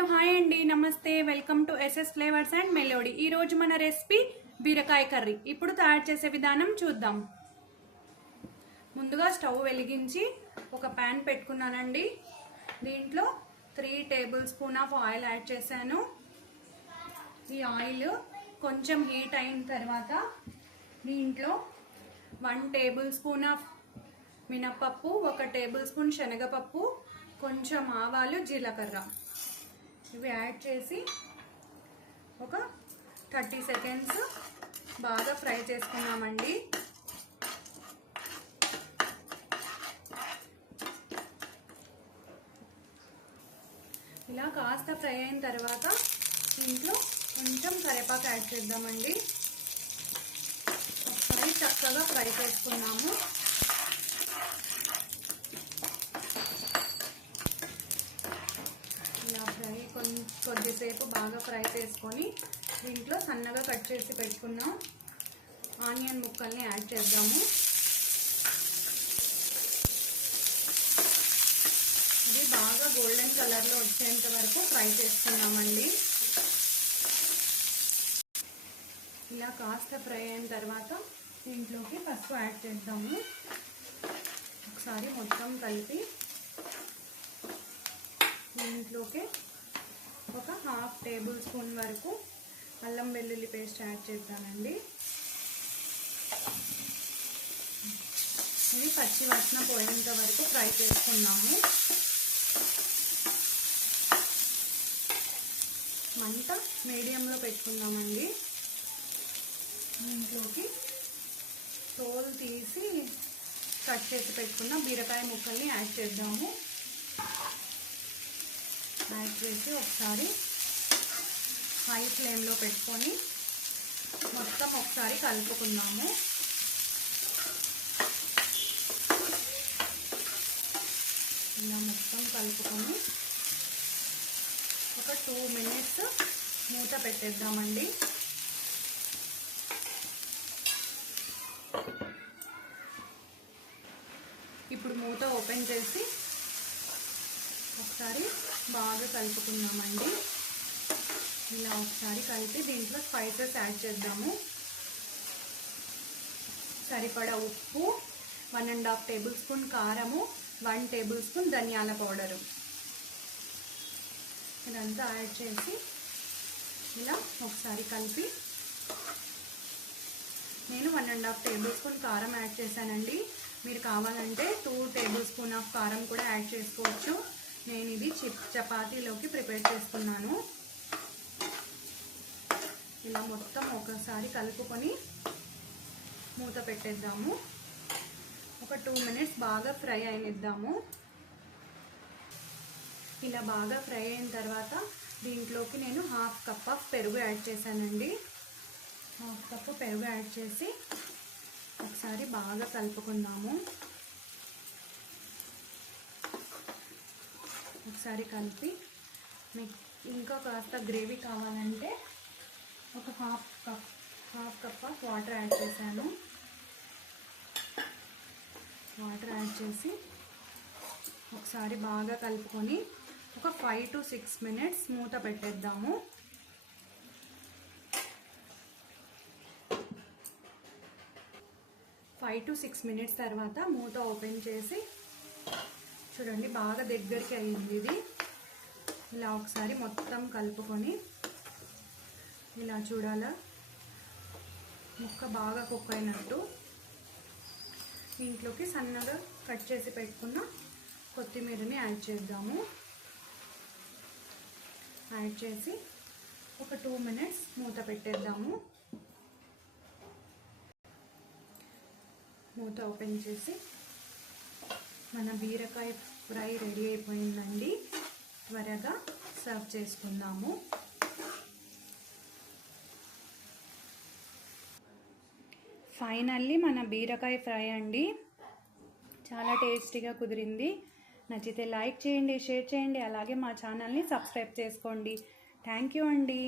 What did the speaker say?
Hello hi అండి, నమస్తే. Welcome to SS flavours and melody. ఈరోజు మన రెసిపీ బీరకాయ కర్రీ. ఇప్పుడు తయారు చేసే విధానం చూద్దాం. ముందుగా స్టవ్ వెలిగించి ఒక ప్యాన్ పెట్టుకున్నానండి. దీంట్లో 3 table spoon of oil add చేశాను. ఈ ఆయిల్ కొంచెం హీట్ అయిన తర్వాత దీంట్లో 1 టేబుల్ స్పూన్ ఆఫ్ మినపప్పు, 1 టేబుల్ స్పూన్ శనగపప్పు, కొంచెం ఆవాలు, జీలకర్ర ఇవి యాడ్ చేసి ఒక 30 సెకండ్స్ బాగా ఫ్రై చేసుకున్నామండి. ఇలా కాస్త ఫ్రై అయిన తర్వాత దీంట్లో కొంచెం కరివేపాకు యాడ్ చేద్దామండి. ఒకసారి చక్కగా ఫ్రై చేసుకున్నాము. ఇలా ఫ్రై కొద్దిసేపు బాగా ఫ్రై చేసుకొని దీంట్లో సన్నగా కట్ చేసి పెట్టుకున్న ఆనియన్ ముక్కల్ని యాడ్ చేద్దాము. ఇది బాగా గోల్డెన్ కలర్లో వచ్చేంత వరకు ఫ్రై చేసుకున్నామండి. ఇలా కాస్త ఫ్రై అయిన తర్వాత దీంట్లోకి పసుపు యాడ్ చేద్దాము. ఒకసారి మొత్తం కలిపి దీంట్లోకి ఒక 1/2 టేబుల్ స్పూన్ వరకు అల్లం వెల్లుల్లి పేస్ట్ యాడ్ చేద్దామండి. ఇది పచ్చి వాసన పోయేంత వరకు ఫ్రై చేసుకున్నాము. మంట మీడియంలో పెట్టుకుందామండి. దీంట్లోకి తోలు తీసి కట్ చేసి పెట్టుకున్న బీరకాయ ముక్కల్ని యాడ్ చేద్దాము. యాడ్ చేసి ఒకసారి హై ఫ్లేమ్లో పెట్టుకొని మొత్తం ఒకసారి కలుపుకుందాము. ఇలా మొత్తం కలుపుకొని ఒక 2 మినిట్స్ మూత పెట్టేద్దామండి. ఇప్పుడు మూత ఓపెన్ చేసి ఒకసారి బాగా కలుపుకుందామండి. ఇలా ఒకసారి కలిపి దీంట్లో స్పైసెస్ యాడ్ చేద్దాము. సరిపడా ఉప్పు, 1.5 టేబుల్ స్పూన్ కారము, 1 టేబుల్ స్పూన్ ధనియాల పౌడరు ఇదంతా యాడ్ చేసి ఇలా ఒకసారి కలిపి నేను 1.5 టేబుల్ స్పూన్ కారం యాడ్ చేశానండి. మీరు కావాలంటే 2 టేబుల్ స్పూన్ ఆఫ్ కారం కూడా యాడ్ చేసుకోవచ్చు. నేను ఇది చపాతీలోకి ప్రిపేర్ చేసుకున్నాను. ఇలా మొత్తం ఒకసారి కలుపుకొని మూత పెట్టేద్దాము. ఒక 2 మినిట్స్ బాగా ఫ్రై అయినిద్దాము. ఇలా బాగా ఫ్రై అయిన తర్వాత దీంట్లోకి నేను 1/2 కప్ ఆఫ్ పెరుగు యాడ్ చేశానండి. 1/2 కప్పు పెరుగు యాడ్ చేసి ఒకసారి బాగా కలుపుకుందాము. ఒకసారి కలిపి మీకు ఇంకా కాస్త గ్రేవీ కావాలంటే ఒక 1/2 కప్ ఆఫ్ వాటర్ యాడ్ చేశాను. వాటర్ యాడ్ చేసి ఒకసారి బాగా కలుపుకొని ఒక 5 to 6 మినిట్స్ మూత పెట్టేద్దాము. ఫైవ్ టు 6 మినిట్స్ తర్వాత మూత ఓపెన్ చేసి చూడండి బాగా దగ్గరికి అయ్యింది. ఇది ఇలా ఒకసారి మొత్తం కలుపుకొని ఇలా చూడాలా ముక్క బాగా కుక్ అయినట్టు. దీంట్లోకి సన్నగా కట్ చేసి పెట్టుకున్న కొత్తిమీరని యాడ్ చేద్దాము. యాడ్ చేసి ఒక 2 మినిట్స్ మూత పెట్టేద్దాము. మూత ఓపెన్ చేసి మన బీరకాయ ఫ్రై రెడీ అయిపోయిందండి. త్వరగా సర్వ్ చేసుకుందాము. ఫైనల్లీ మన బీరకాయ ఫ్రై అండి. చాలా టేస్టీగా కుదిరింది. నచ్చితే లైక్ చేయండి, షేర్ చేయండి, అలాగే మా ఛానల్ని సబ్స్క్రైబ్ చేసుకోండి. థ్యాంక్ యూ అండి.